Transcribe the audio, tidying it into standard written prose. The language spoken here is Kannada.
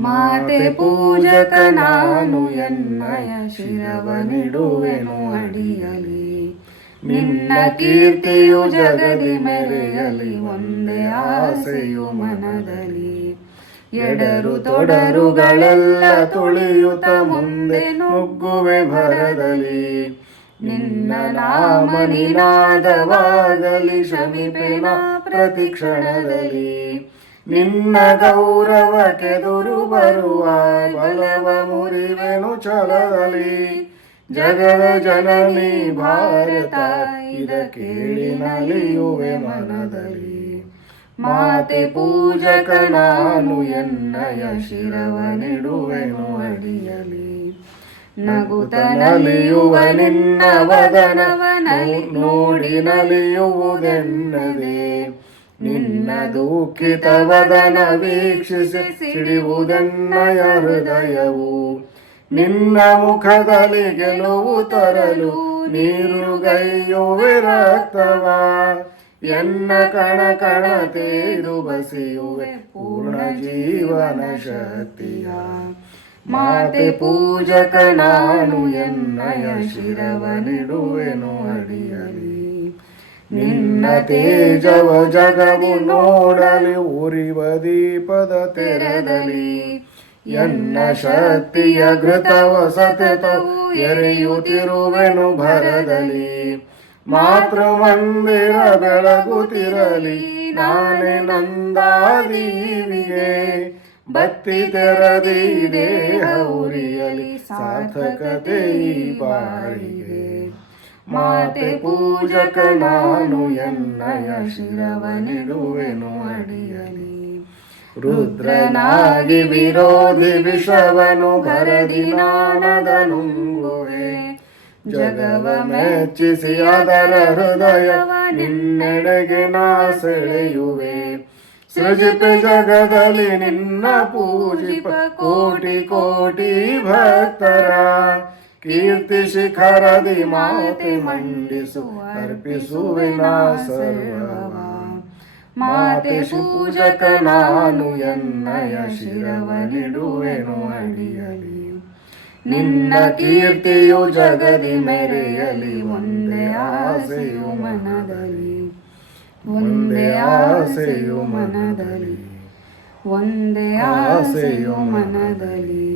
ಮಾತೆ ಪೂಜಕ ನಾನು ಎನ್ನಯ ಶಿರವನಿಡುವೆನು ಅಡಿಯಲಿ. ನಿನ್ನ ಕೀರ್ತಿಯು ಜಗದಿ ಮೆರೆಯಲಿ, ಒಂದೇ ಆಸೆಯು ಮನದಲ್ಲಿ. ಎಡರು ತೊಡರುಗಳೆಲ್ಲ ತುಳಿಯುತ್ತ ಮುಂದೆ ನುಗ್ಗುವೆ ಭರದಲ್ಲಿ. ನಿನ್ನ ನಾಮ ನಿನಾದವಾಗಲಿ, ಶ್ರಮಿಪೆನ ಪ್ರತಿ ಕ್ಷಣದಲ್ಲಿ. ನಿನ್ನ ಗೌರವಕ್ಕೆದುರು ಬರುವ ಬಲವ ಮುರಿವೆನು ಛಲದಲ್ಲಿ. ಜಗದ ಜನನಿ ಭಾರತ ಇದ ಕೇಳಿ ನಲಿಯುವೆ ಮನದಲ್ಲಿ. ಮಾತೆ ಪೂಜಕ ನಾನು ಎನ್ನಯ ಶಿರವನಿಡುವೆನು ಅಡಿಯಲಿ. ನಗುತ ನಲಿಯುವ ನಿನ್ನ ವದನವನಲಿ ನೋಡಿ ನಲಿಯುವುದೆನ್ನದೆ. ನಿನ್ನ ದುಃಖಿತ ವದನ ವೀಕ್ಷಿಸಿ ಸಿಡಿಯುವುದೆನ್ನಯ ಹೃದಯವು. ನಿನ್ನ ಮುಖದಲ್ಲಿ ಗೆಲುವು ತರಲು ನೀರುಗೈಯುವೆ ರಕ್ತವ. ಎನ್ನ ಕಣ ಕಣ ತೇದು ಬಸಿಯುವೆ ಪೂರ್ಣ ಜೀವನ ಶಕ್ತಿಯ. ಮಾತೆ ಪೂಜಕ ನಾನು ಎನ್ನಯ ಶಿರವನಿಡುವೆನು ಅಡಿಯಲಿ. ನಿನ್ನ ತೇಜವ ಜಗವು ನೋಡಲಿ ಉರಿವ ದೀಪದ ತೆರದಲ್ಲಿ. ಎನ್ನ ಶಕ್ತಿಯ ಘೃತವ ಸತತವು ಎರೆಯುತ್ತಿರುವೆನು ಭರದಲ್ಲಿ. ಮಾತೃ ಮಂದಿರ ಬೆಳಗುತ್ತಿರಲಿ ನಾನೇ ನಂದಾದೀವಿಗೆ. ಭಕ್ತಿ ತೆರದಿ ದೇಹ ಉರಿಯಲಿ ಸಾರ್ಥಕತೆ ಈ ಬಾಳಿಗೆ. ಮಾತೆ ಪೂಜಕ ನಾನು ಎನ್ನಯ ಶಿರವನಿಡುವೆನು ಅಡಿಯಲಿ. ರುದ್ರನಾಗಿ ವಿರೋಧಿ ವಿಷವನು ಭರದಿ ನಾನದ ನುಂಗುವೆ. ಜಗವ ಮೆಚ್ಚಿಸಿ ಅದರ ಹೃದಯವ ನಿನ್ನೆಡೆಗೆ ನಾ ಸೆಳೆಯುವೆ. ಸೃಜಿಪೆ ಜಗದಲ್ಲಿ ನಿನ್ನ ಪೂಜಿಪ ಕೋಟಿ ಕೋಟಿ ಭಕ್ತರ. ಕೀರ್ತಿ ಶಿಖರದಿ ಮಾತೆ ಮಂಡಿಸುವ ಅರ್ಪಿಸುವೆ ನಾ ಸರ್ವವ. ಮಾತೆ ಪೂಜಕ ನಾನು ಎನ್ನಯ ಶಿರವನಿಡುವೆನು ಅಡಿಯಲಿ. ನಿನ್ನ ಕೀರ್ತಿಯು ಜಗದಿ ಮೆರೆಯಲಿ, ಒಂದೇ ಆಸೆಯು ಮನದಲ್ಲಿ. ಒಂದೇ ಆಸೆಯು ಮನದಲ್ಲಿ, ಒಂದೇ ಆಸೆಯು ಮನದಲ್ಲಿ.